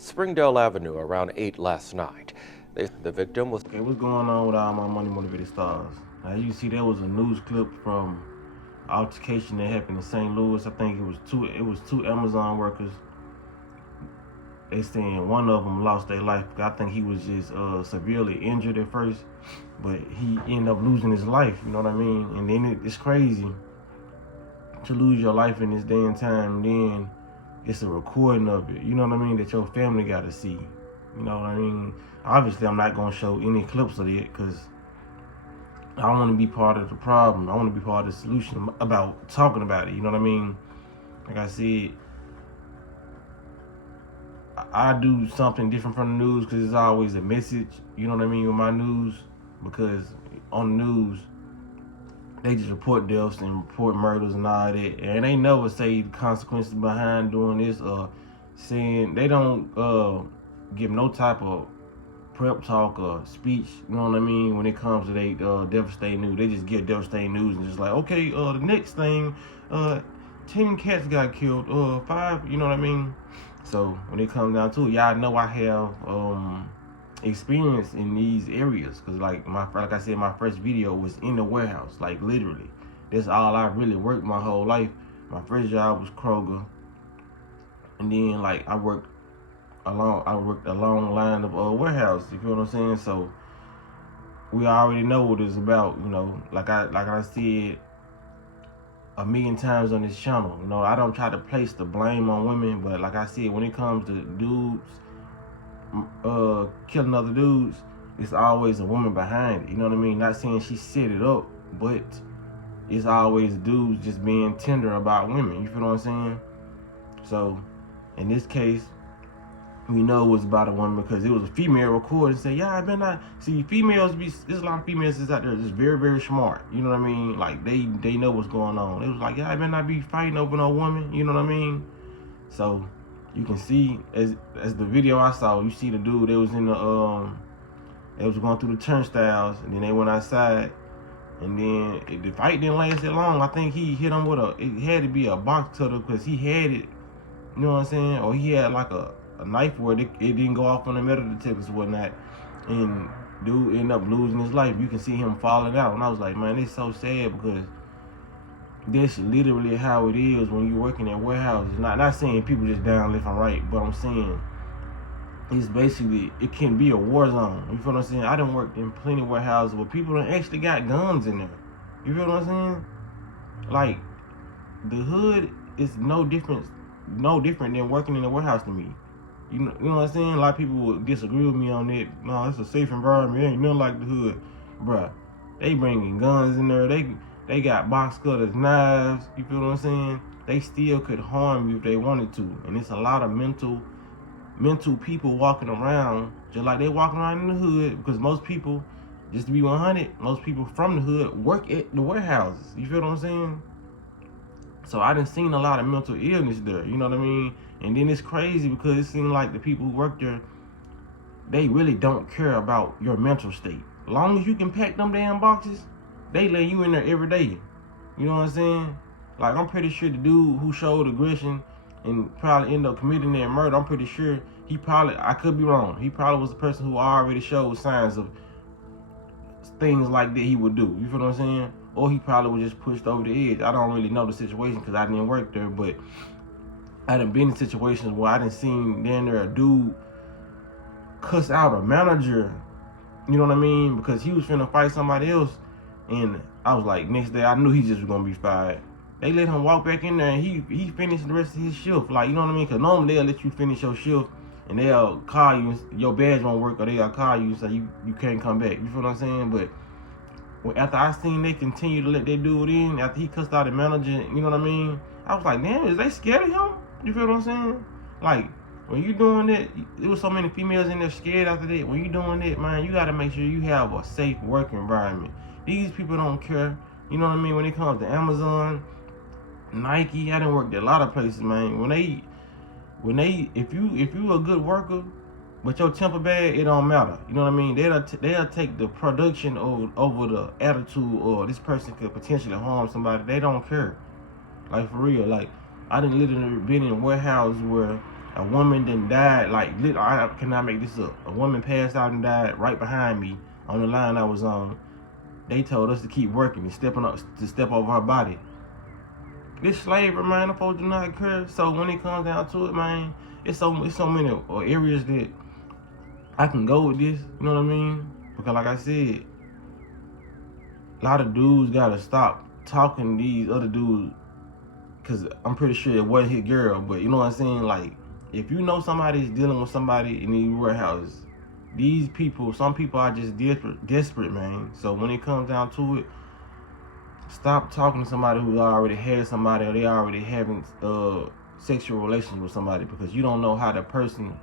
Springdale Avenue around 8 last night. The victim was... Okay, what's going on with all my money motivated stars? Now you see there was a news clip from altercation that happened in St. Louis. I think it was two Amazon workers. They saying one of them lost their life. I think he was just severely injured at first, but he ended up losing his life. You know what I mean? And then it's crazy to lose your life in this day and time. Then it's a recording of it. You know what I mean? That your family got to see. You know what I mean? Obviously, I'm not gonna show any clips of it because I don't want to be part of the problem. I want to be part of the solution about talking about it. You know what I mean? Like I said, I do something different from the news because it's always a message. You know what I mean with my news, because on the news they just report deaths and report murders and all that, and they never say the consequences behind doing this or saying they don't give no type of prep talk or speech, you know what I mean, when it comes to they devastating news. They just get devastating news and just like, okay, the next thing, 10 cats got killed, 5, you know what I mean? So when it comes down to it, y'all know I have experience in these areas, because like I said, my first video was in the warehouse, like literally. That's all I really worked my whole life. My first job was Kroger, and then like I worked a long line of warehouse. You feel what I'm saying? So we already know what it's about. You know, like I said a million times on this channel. You know, I don't try to place the blame on women, but like I said, when it comes to dudes killing other dudes, it's always a woman behind it. You know what I mean? Not saying she set it up, but it's always dudes just being tender about women. You feel what I'm saying? So in this case, we know it was about a woman because it was a female recording. Say, yeah, I better not. See, there's a lot of females that's out there just very, very smart. You know what I mean? Like, they know what's going on. It was like, yeah, I better not be fighting over no woman. You know what I mean? So, you can see, as the video I saw, you see the dude, they was in the, they was going through the turnstiles, and then they went outside, and then the fight didn't last that long. I think he hit him with it had to be a box cutter, because he had it, you know what I'm saying? Or he had like a knife where it didn't go off on the metal detectors and whatnot, and dude ended up losing his life. You can see him falling out, and I was like, man, it's so sad, because that's literally how it is when you're working at warehouses. Not saying people just down left and right, but I'm saying it's basically, it can be a war zone. You feel what I'm saying? I done worked in plenty of warehouses where people done actually got guns in there. You feel what I'm saying? Like, the hood is no different than working in a warehouse to me. You know what I'm saying? A lot of people would disagree with me on that. No, it's a safe environment. It ain't nothing like the hood. Bruh, they bringing guns in there. They got box cutters, knives. You feel what I'm saying? They still could harm you if they wanted to. And it's a lot of mental people walking around just like they walking around in the hood, because most people, just to be 100, most people from the hood work at the warehouses. You feel what I'm saying? So I done seen a lot of mental illness there, you know what I mean? And then it's crazy because it seems like the people who work there, they really don't care about your mental state. As long as you can pack them damn boxes, they let you in there every day. You know what I'm saying? Like, I'm pretty sure the dude who showed aggression and probably ended up committing that murder, I'm pretty sure I could be wrong, he probably was the person who already showed signs of things like that he would do. You feel what I'm saying? Or he probably was just pushed over the edge. I don't really know the situation because I didn't work there, but I done been in situations where I done seen down there a dude cuss out a manager, you know what I mean, because he was finna fight somebody else, and I was like, next day I knew he just was gonna be fired. They let him walk back in there, and he finished the rest of his shift, like, you know what I mean, because normally they'll let you finish your shift, and they'll call you, your badge won't work, or they'll call you and say you can't come back, you feel what I'm saying? But after I seen they continue to let that dude in, after he cussed out the manager, you know what I mean, I was like, damn, is they scared of him? You feel what I'm saying? Like, when you doing that, there was so many females in there scared after that. When you doing that, man, you gotta make sure you have a safe work environment. These people don't care. You know what I mean? When it comes to Amazon, Nike, I done worked at a lot of places, man. If you a good worker, but your temper bad, it don't matter. You know what I mean? They'll take the production over the attitude, or this person could potentially harm somebody. They don't care. Like, for real. Like, I done literally been in warehouses where A woman then died, like, I cannot make this up. A woman passed out and died right behind me on the line I was on. They told us to keep working and step over her body. This slavery, man, the folks do not care. So when it comes down to it, man, it's so many areas that I can go with this. You know what I mean? Because like I said, a lot of dudes gotta stop talking to these other dudes. Cause I'm pretty sure it wasn't his girl, but you know what I'm saying? Like, if you know somebody's dealing with somebody in these warehouses, these people, some people are just desperate, man. So when it comes down to it, stop talking to somebody who already had somebody, or they already having sexual relations with somebody, because you don't know how the person,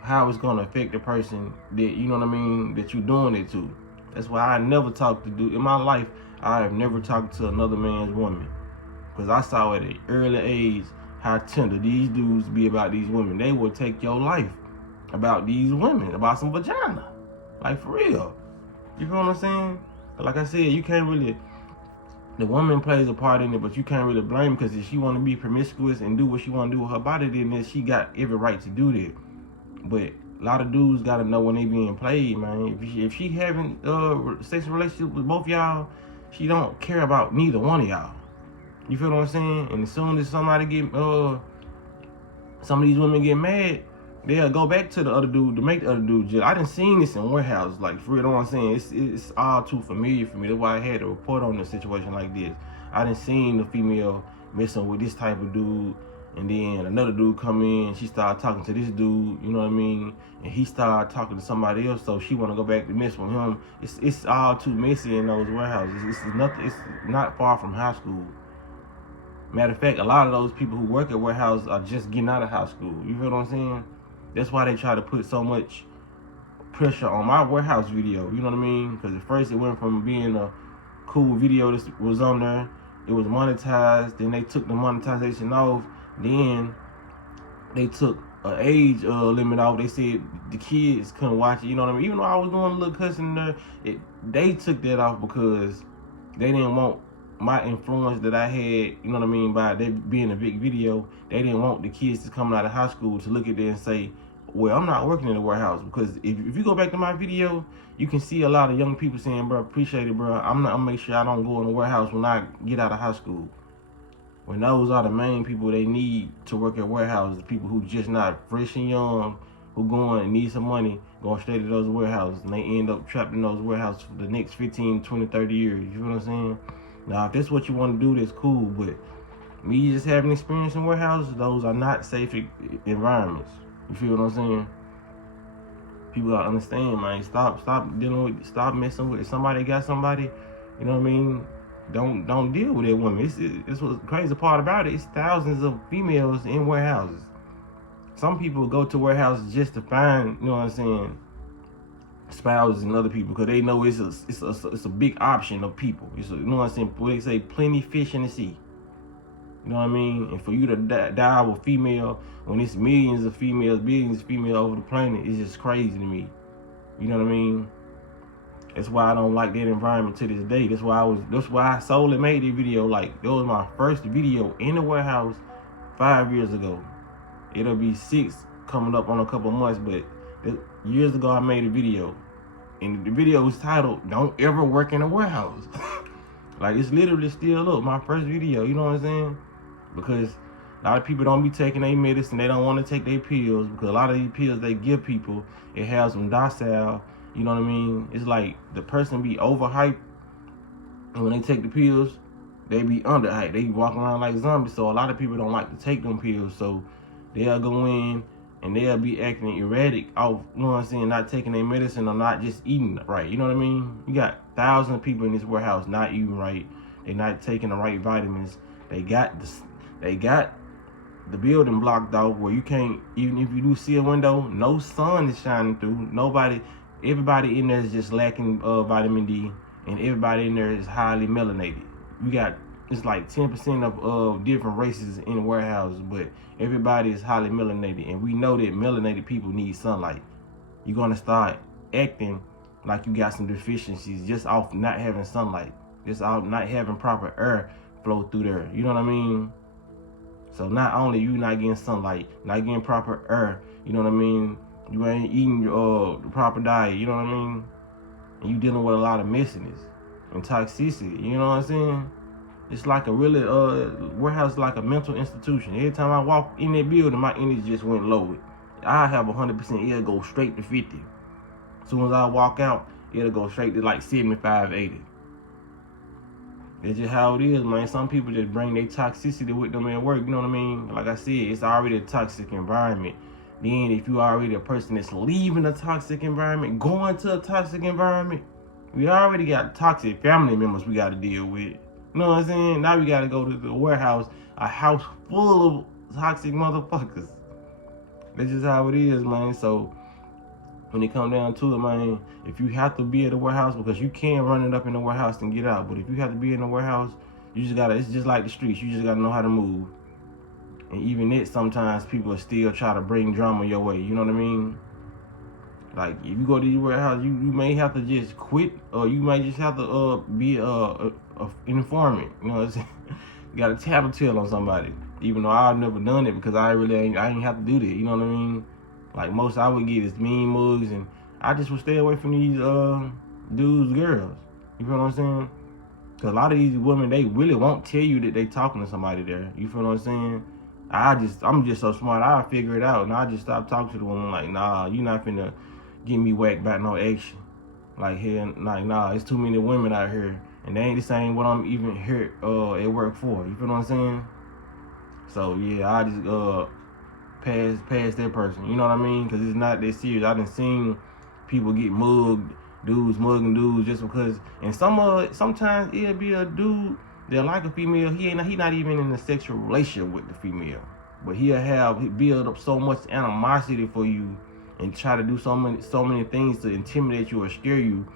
how it's gonna affect the person that, you know what I mean, that you're doing it to. That's why I never talk to dude. In my life, I have never talked to another man's woman, because I saw at an early age how tender these dudes be about these women. They will take your life about these women, about some vagina. Like, for real. You feel what I'm saying? Like I said, you can't really, the woman plays a part in it, but you can't really blame, because if she want to be promiscuous and do what she want to do with her body, then she got every right to do that. But a lot of dudes got to know when they being played, man. If she having sexual relationship with both y'all, she don't care about neither one of y'all. You feel what I'm saying? And as soon as somebody get, some of these women get mad, they'll go back to the other dude to make the other dude jealous. I done seen this in warehouses, like, for real, you know what I'm saying? It's all too familiar for me. That's why I had to report on a situation like this. I done seen the female messing with this type of dude, and then another dude come in, she started talking to this dude, you know what I mean? And he started talking to somebody else, so she want to go back to mess with him. It's all too messy in those warehouses. It's not far from high school. Matter of fact, a lot of those people who work at warehouses are just getting out of high school. You feel what I'm saying? That's why they try to put so much pressure on my warehouse video. You know what I mean? Because at first it went from being a cool video that was on there. It was monetized. Then they took the monetization off. Then they took an age limit off. They said the kids couldn't watch it. You know what I mean? Even though I was doing a little cussing there, they took that off because they didn't want my influence that I had, you know what I mean, by that being a big video. They didn't want the kids that's coming out of high school to look at that and say, well, I'm not working in the warehouse. Because if you go back to my video, you can see a lot of young people saying, bro, appreciate it, bro. I'm gonna make sure I don't go in the warehouse when I get out of high school. When those are the main people they need to work at warehouses, people who just not fresh and young, who going and need some money, going straight to those warehouses, and they end up trapped in those warehouses for the next 15, 20, 30 years. You feel what I'm saying? Now, if that's what you want to do, that's cool, but me just having experience in warehouses, those are not safe environments. You feel what I'm saying? People gotta understand, man. Stop messing with it. If somebody got somebody, you know what I mean? Don't deal with that woman. This was the crazy part about it. It's thousands of females in warehouses. Some people go to warehouses just to find, you know what I'm saying, spouses and other people, because they know it's a big option of people. You know what I'm saying? They say plenty fish in the sea. You know what I mean? And for you to die with female when it's millions of females, billions of females over the planet, it's just crazy to me. You know what I mean? That's why I don't like that environment to this day. That's why I solely made the video. Like, that was my first video in the warehouse 5 years ago. It'll be 6 coming up on a couple months, but years ago I made a video. And the video was titled, "Don't Ever Work in a Warehouse." Like, it's literally still up, my first video, you know what I'm saying? Because a lot of people don't be taking their medicine. They don't want to take their pills, because a lot of these pills they give people, it has them docile. You know what I mean? It's like the person be overhyped, and when they take the pills, they be underhyped. They be walking around like zombies. So a lot of people don't like to take them pills. So they'll go in and they'll be acting erratic off, you know what I'm saying, not taking their medicine or not just eating right. You know what I mean? You got thousands of people in this warehouse not eating right. They're not taking the right vitamins. They got the building blocked off where you can't, even if you do see a window, no sun is shining through. Everybody in there is just lacking vitamin D, and everybody in there is highly melanated. It's like 10% of different races in warehouses, but everybody is highly melanated, and we know that melanated people need sunlight. You're gonna start acting like you got some deficiencies just off not having sunlight, just off not having proper air flow through there. You know what I mean? So not only you not getting sunlight, not getting proper air, you know what I mean? You ain't eating the proper diet, you know what I mean? And you dealing with a lot of messiness and toxicity, you know what I'm saying? It's like a really warehouse, like a mental institution. Every time I walk in that building, my energy just went low. I have 100%, it'll go straight to 50. As soon as I walk out, it'll go straight to like 75, 80. It's just how it is, man. Some people just bring their toxicity with them at work, you know what I mean? Like I said, it's already a toxic environment. Then if you already a person that's leaving a toxic environment, going to a toxic environment, we already got toxic family members we got to deal with. You know what I'm saying? Now we got to go to the warehouse, a house full of toxic motherfuckers. That's just how it is, man. So when it come down to it, man, if you have to be at the warehouse, because you can run it up in the warehouse and get out, but if you have to be in the warehouse, you just gotta, it's just like the streets, you just gotta know how to move. And even it, sometimes people still try to bring drama your way, you know what I mean? Like, if you go to the warehouse, you may have to just quit, or you may just have to be an informant, you know what I'm saying? You gotta tattletale on somebody, even though I've never done it, because I ain't have to do that, you know what I mean? Like, most I would get is mean mugs, and I just would stay away from these dudes, girls. You feel what I'm saying? Because a lot of these women, they really won't tell you that they talking to somebody there. You feel what I'm saying? I'm just so smart, I'll figure it out, and I just stop talking to the woman like, nah, you not finna get me whacked back no action. Like, here, like, nah, it's too many women out here, and they ain't the same what I'm even here at work for. You feel what I'm saying? So, yeah, I just pass that person, you know what I mean? Because it's not that serious. I done seen people get mugged, dudes mugging dudes just because. And sometimes it'll be a dude that like a female. He not even in a sexual relationship with the female, but he build up so much animosity for you and try to do so many things to intimidate you or scare you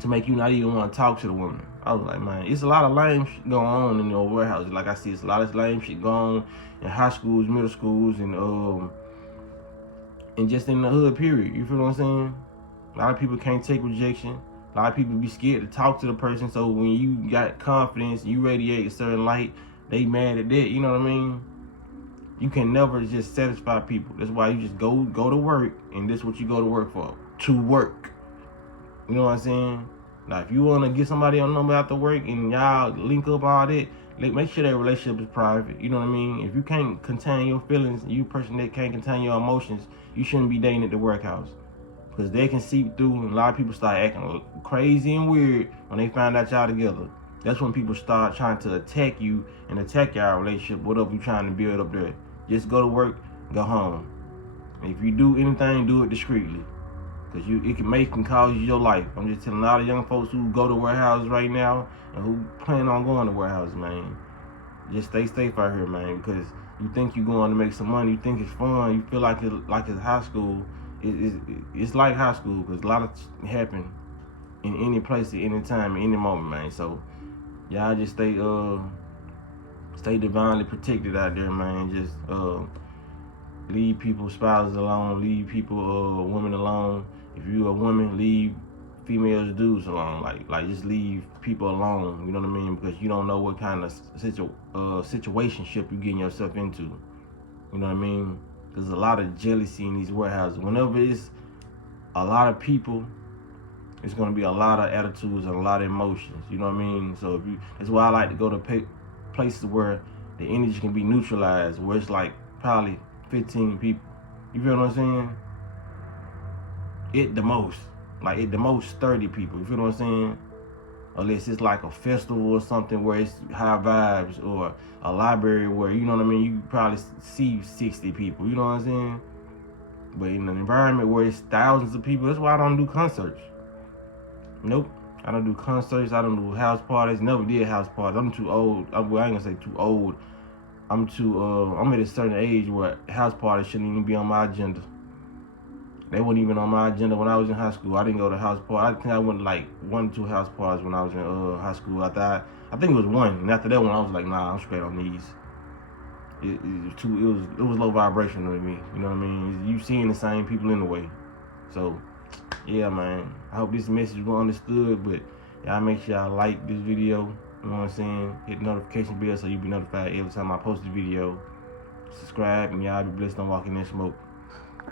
to make you not even want to talk to the woman. I was like, man, it's a lot of lame shit going on in the warehouse. Like I see, it's a lot of lame shit going on in high schools, middle schools, and just in the hood, period. You feel what I'm saying? A lot of people can't take rejection. A lot of people be scared to talk to the person. So when you got confidence, you radiate a certain light, they mad at that. You know what I mean? You can never just satisfy people. That's why you just go to work, and this is what you go to work for. To work. You know what I'm saying? Now, if you want to get somebody on number after work and y'all link up all that, make sure that relationship is private. You know what I mean? If you can't contain your feelings, you a person that can't contain your emotions, you shouldn't be dating at the workhouse. Because they can seep through, and a lot of people start acting crazy and weird when they find out y'all together. That's when people start trying to attack you and attack y'all relationship, whatever you're trying to build up there. Just go to work, go home. And if you do anything, do it discreetly. Because it can cause you your life. I'm just telling a lot of young folks who go to warehouses right now and who plan on going to warehouses, man. Just stay safe out here, man. Because you think you're going to make some money, you think it's fun, you feel like it's high school. It's like high school, because a lot of happen in any place at any time, at any moment, man. So y'all just stay divinely protected out there, man. Just leave people's spouses alone, leave people women alone. If you a woman, leave females, dudes alone. Like just leave people alone. You know what I mean? Because you don't know what kind of situationship you getting yourself into. You know what I mean? There's a lot of jealousy in these warehouses. Whenever it's a lot of people, it's gonna be a lot of attitudes and a lot of emotions. You know what I mean? So that's why I like to go to places where the energy can be neutralized, where it's like probably 15 people. You feel what I'm saying? At the most 30 people. You feel what I'm saying? Unless it's like a festival or something where it's high vibes, or a library where, you know what I mean, you probably see 60 people. You know what I'm saying? But in an environment where it's thousands of people, that's why I don't do concerts. Nope. I don't do concerts. I don't do house parties. Never did house parties. I'm too old. Well, I ain't gonna say too old. I'm at a certain age where house parties shouldn't even be on my agenda. They weren't even on my agenda when I was in high school. I didn't go to house parties. I think I went to like 1 or 2 house parties when I was in high school. I think it was one, and after that one, I was like, nah, I'm straight on these. It was low vibration with me. You know what I mean? You seeing the same people anyway. So, yeah, man. I hope this message was understood. But y'all make sure y'all like this video, You know what I'm saying? Hit the notification bell so you'll be notified every time I post a video. Subscribe, and y'all be blessed on walking in smoke.